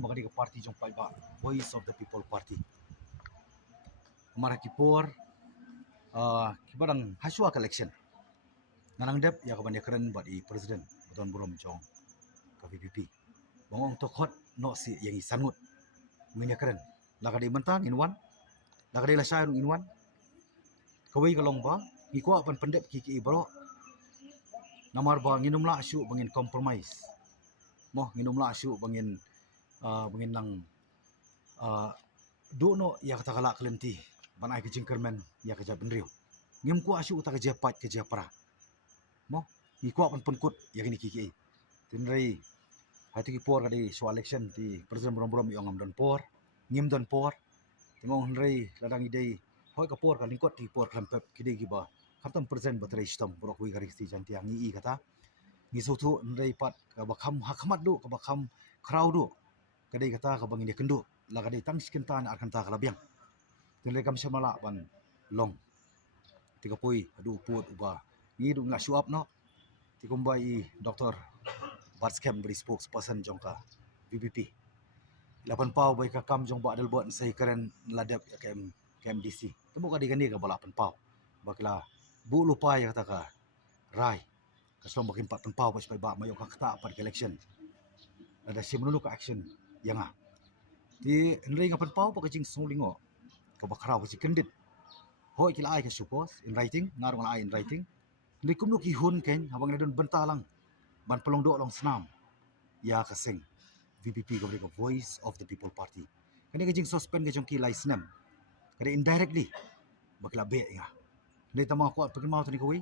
Magadi ka party jong paiba Voice of the People Party. Mara kipor kibarang haswa election. Nanang dep ya kaban keren buat i presiden Don Burom jong ka PPP. Bangong tokot no si yang isangut. Minya keren. Lagadi mentang inwan. Lagadi la syarung inwan. Kawai kalong ba ngikwa pan pendep kiki bro. Namar ba nginum la asyu bangin compromise. Moh nginum la asyu bangin bangin nang do no ya kata kala kelenti ban ai kijing kermen ya kerja benriu ngim ku asu uta kerja pat kerja para mo iko pan penkut ya kini kiki tinrei hati ki por kadi so election ti presiden brom yo ngam don por ngim don por tengong hnrei ladang idei hoi ka por ka lingkot ti por klampep kidi ki ba kaptam presiden batrei stom borok wi gari sti janti ang i kata ni sotu hnrei pat ka bakham hakmat du ka bakham crowd du kadai kata ka bangin kendu la kadai tang skintan akan ta kalabiang tinrei kam semala ban long tiga pui adu put uba ni du nga suap no tikumbai doktor Barskem beri spokesperson jongka BBP 8 pau bai ka kam jong ba dal bot sai keren ladap KMDC temu kadi gani ka bala 8 pau bakla bu lupa ya kata ka rai kaslong bakin 4 pau pas ba mayo ka kata par election ada sim dulu ka action yang di nrei ngapan pau pa kajing sulingo ka bakrau ka kendit hoi kila ai ka suppose in writing ngarong ai in writing ni kumnu ki hun ken habang na don bentalang ban pelong do long senam ya ka sing VPP ka beri ka Voice of the People Party kani kajing suspend ka jong ki license kani indirectly bakla be nga ni tamang ko pagkan mau tani kawi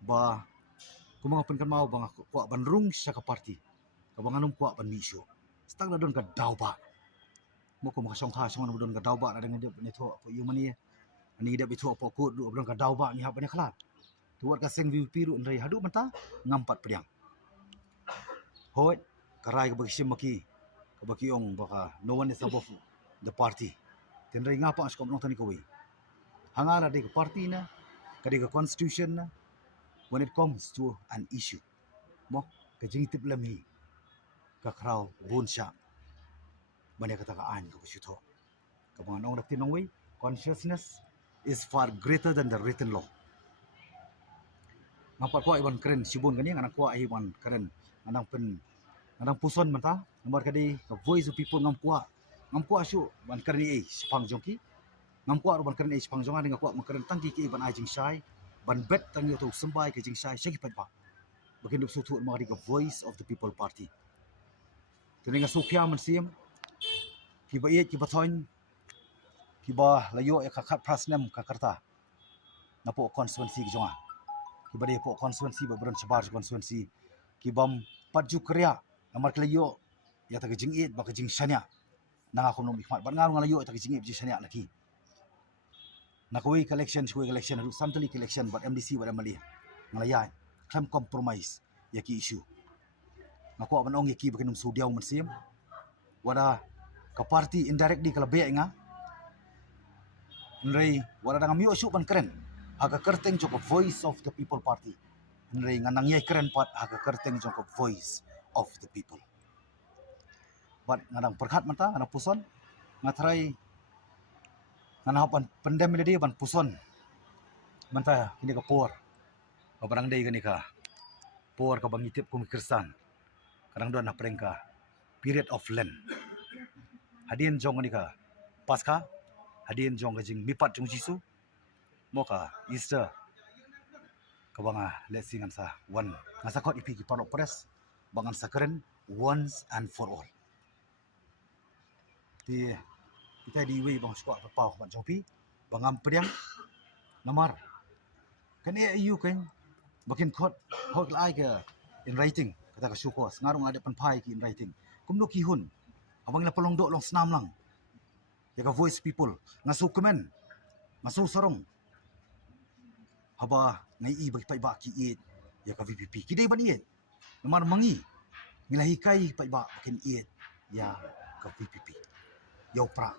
ba kumang pagkan mau bang ko ban rung sa ka party ka bang anum ko ban miso stang na don ka dauba mo ko makasong ka song don ka dauba na dengan dia ni tho po yung mani ani dia bitu po ko du don ka dauba ni ha ban khalat tuat ka seng VP ru ndai hadu mata ngampat priang hoi karai ka bagsim maki ka bakiong baka no one is above the party tinrai ngapa asko nong tani ko wi hangala de ka party na kadi ka constitution na when it comes to an issue mo ka jingtip lami ka kraw bunsha bani kata ka an ko syuto ka mga nong tinong wi consciousness is far greater than the written law nampak ko iban keren sibun gani anak ko iban keren anang pen anang puson mata nomor kadi ka Voice of People ngam ko asu ban keren ei sepang jongki ngam ko ban keren ei sepang jonga dengan ko keren tangki ki iban ajing sai ban bet tangi to sembai ke jing sai segi pat ba bakin dup sutu ma ka Voice of the People Party teninga sukya man siam ki ba ye ki bathoin ki ba layo ya ka khat prasnem ka karta na po constituency ki jonga ki ba de po constituency ba bron sabar constituency ki bam patju kriya namar klayo ya ta jing it ba ka jing shanya nanga ko nom ikmat ban ngal ngalayo ta jing it ji shanya laki na koi collection adu samtali collection but MDC wala mali ngalaya kam compromise yaki issue na ko banong yaki bakinum sudiaw man sim wala ka party indirectly kala be nga nrei wala nga miyo issue ban keren aga kerteng jok Voice of the People Party nrei nga nangyay keren pat aga kerteng jok Voice of the People but ngadang perkhat mata ana puson nga try nga pan pendem dia ban puson manta kini ka por barang dei gani ka por ka bangitip kum kristan kadang don na prengka period of lent hadin jong ni ka pasca hadin jong ka jing mipat jong jisu moka Easter ka banga let's sing sa one ngasa kot ipi ki panok press bangan sakren once and for all ti kita diwi bang squat pau ban jongpi bangam priang namar kan ayu kan bakin khot hot lai ke in writing kata ka syukos ngarung ada panpai ki in writing kumno ki hun abang la pelong dok long senam lang ya ka Voice People ngasu komen ngasu sorong haba ngai i bagi pai ba ki it ya ka VPP ki dei ban it namar mangi ngilahi kai pai ba bakin it ya ka VPP yo pra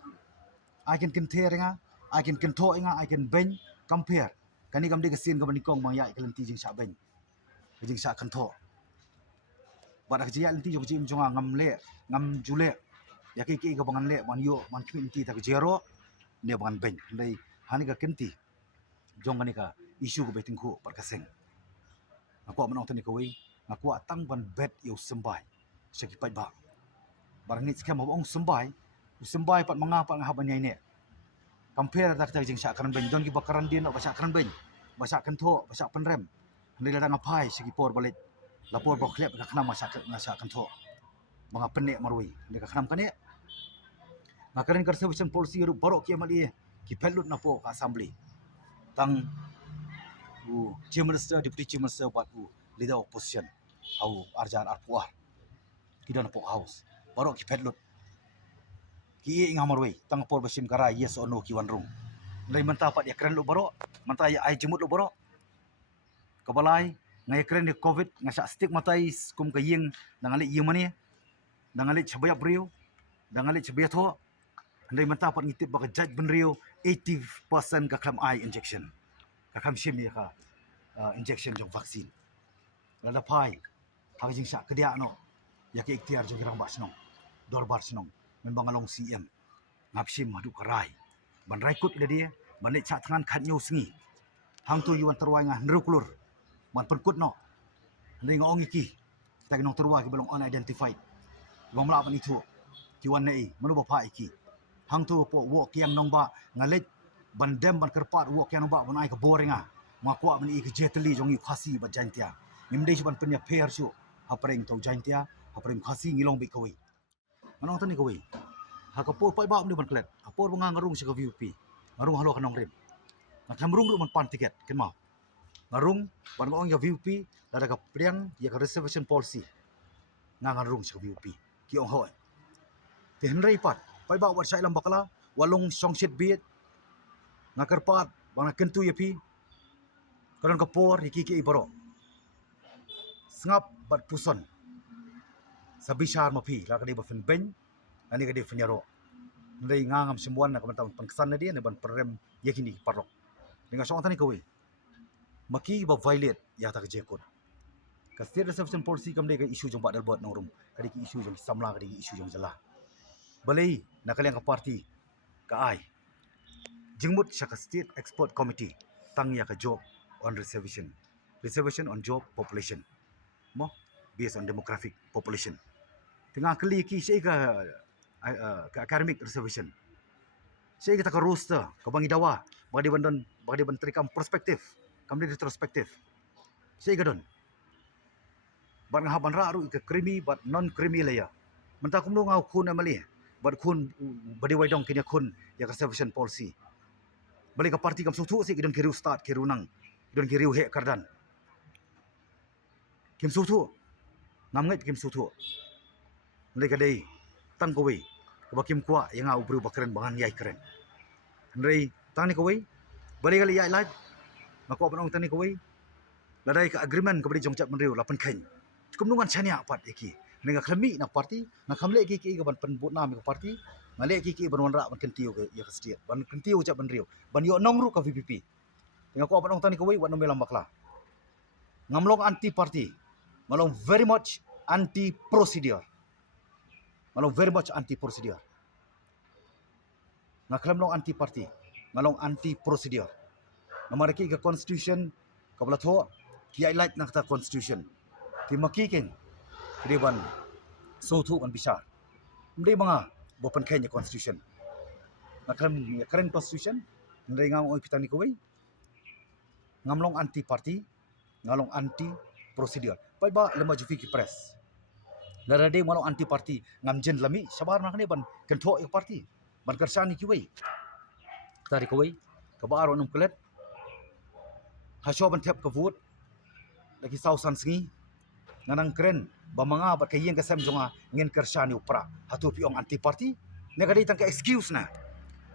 I can compare nga I can control nga I can ben compare kani kam de kesin kam ni kong mang ya kelenti jing sa ben jing sa control Bada kejia nanti jong jim jonga ngam jule ya ki ga bangan le man yo man kminti ta jero ne bangan ben dai hani ka kenti jong ni ka isu ko beting ko par kaseng aku manong tani ko wi aku atang ban bet yo sembai segi pai ba barang ni skam ong sembai pat mangapa ngah ban ne compare tak tak jing syak kan ben don ki bakaran din no basak kan ben basak kan tho basak penrem ni ladang apai segi por balik lapor bok klep ka khnam masak kan tho mga penek marui de ka khnam kane ngakarin conservation policy ru borok ki mali ki pelut na po ka assembly tang chief minister deputy chief minister buat leader opposition au arjan arpuar ki dan po house borok ki pelut ki ngamarui tang por basim kara yes or no ki wanrung lai menta pat ya kren lu borok menta ya ai jemut lu borok kabalai ngai kren ni covid ngasa stigmatize kum ka ying nangali yimani nangali chabaya brio nangali chabaya tho andai menta pat ngitip ba judge benrio 80% ka kham ai injection ka kham sim ni ka injection jong vaksin lada pai ha jing sa kedia no ya ke ikhtiar jong rang basnong dorbar snong men bangalong cm ngapsim madu karai ban raikut le dia ban le cha tangan khat nyu sngi hang tu yuan terwai ngah nruklur man penkut no ndai ngong iki tag nong terwa ki belong unidentified bang mla ban itu ki wan nei manu ba pa iki hang tu po wo kiang nong ba ngalet ban dem ban kerpat wo kiang nong ba ban ai ka boringa ma kwa ban i ki jetli jong i khasi ba jantia nimdei ban penya pair su hapreng to jantia hapreng khasi ngilong bi koi manong tani koi ha ka po pai ba ni ban klet ha po bang ngarung si ka VP ngarung halo kanong rim ngam rung ru man pan tiket ken ma ngarung ban ngong ya VP la ka priang ya ka reservation policy ngarung si ka VP ki ong hoi ti henrei pat pai ba wat sai lam bakala walong songsit biet ngakarpat bang kentu ya pi karon ka por iki ki baro ngap bat puson sabishar mapi la ka di ba fen ben ani ka di fen yaro ndai ngangam sembuan na ka pangkesan na dia ne ban perem yakini parok dengan soang tani kowe maki ba violate ya ta jekot ka state reservation policy kam de ka isu jong badal bot nongrum kadi ki isu jong samla kadi ki isu jong jala balai nakaliang ka party ka ai jingmut syaka state expert committee tang ya ka job on reservation on job population mo based on demographic population tengah kali ki sei ka academic reservation sei kita ka roster ka bangi dawa bagi ban terikam perspektif kam di retrospektif sei ka don ban ngah ban ra ru ka krimi bat non krimi la ya menta kum lu ngau khun amali bat khun badi waidong kinya khun ya reservation policy balik ka parti kam sutu sei kidon kiru start kiru nang kidon kiru he kardan kim sutu namngai kim sutu ndai ka dei tang ko wei ka kim kwa yang au bru bakren bangan yai keren ndai tang ni ko wei balik kali yai live mako banong tang ni ko wei ladai ka agreement ka bari jongcap menriu lapan khain kum nungan chania pat iki nenga khlami na party na khamle ki ga ban penbut na mi ka party ngale ki ban wanra ban kentiu ke ya ka state ban kentiu cap menriu ban yo nongru ka VPP tengah ko banong tang ni ko wei wan melam bakla ngamlong anti party malong very much anti procedure ngaklam long anti party malong anti procedure namaraki ka constitution kabla tho ki ai like nakta constitution ti makiking kriban so thu ban bisa ndai manga bopan khain constitution ngaklam ya current constitution ndai ngang oi pitani ko wei ngamlong anti party ngalong anti procedure pai ba lema jufi ki press larade malong anti party ngamjen lami sabar nakni ban kentho ek party ban kersani ki wei tari ko wei ka ba aro num klet ha sho ban thep ka vote lagi sau san sngi nanang kren ba manga ba kayeng ka sem jonga ngen kersani upra hatu piong anti party ne ka dei tang ka excuse na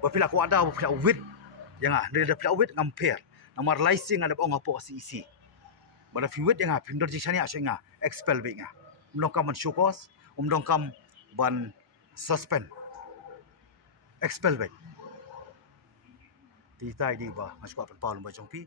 ba pila ko ada ba pila wit yanga ne da pila wit ngampere namar licensing ada ong apo CEC bada fiwit yang pindor ji sani asenga expel be nga mlongkam ban shukos umdongkam ban suspend expel be ti tai di ba masuk apa palum ba jongpi